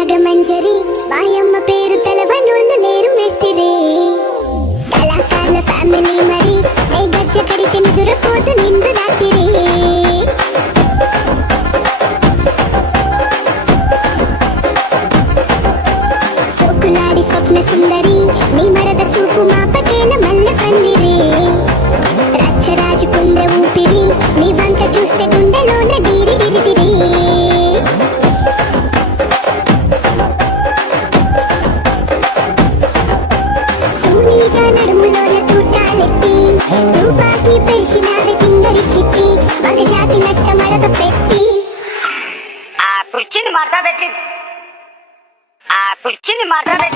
రాగమంజరి బాయమ్మ పేరు తలవనోళ్ళు లేరు వేస్తిరే కళాకారుల ఫ్యామిలీ మరి నే గజ్జ కడితే నిదురపోతు నిండు రాత్రి సోకులాడి స్వప్న సుందరి నీ మరద సూపు మా పటేల మల్లె పందిరి రచ్చరాజు కుందె ఊపిరి నీ వంక చూస్తే గుండెలోన డీరి డిరిడిరి నడుములోన తూటాలెట్టి రూపాకి పెంచినావే తింగరి చిట్టి మగ జాతి నట్ట మడత పెట్టి ఆ కుర్చీని మడత పెట్టి ఆ కుర్చీని మడత పెట్టి